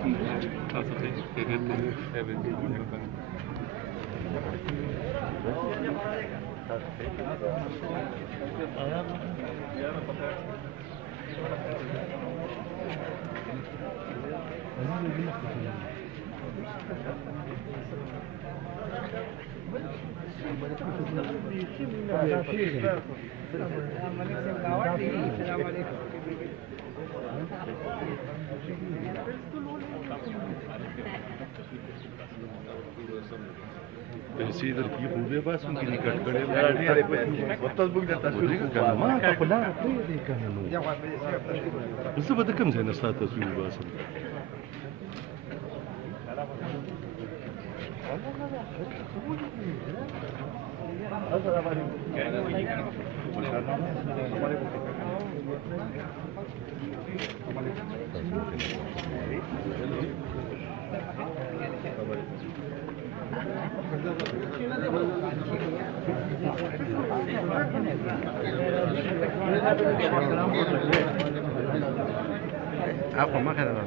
تاسو ته خیریت دی پیسې درکې خو به باسو کې نکټ کړي وته زبګ د تصویر کنه ما ته په لار پرې دی کنه نو زه به د کوم ځای نه ستا تصویر باسم Apa makan apa?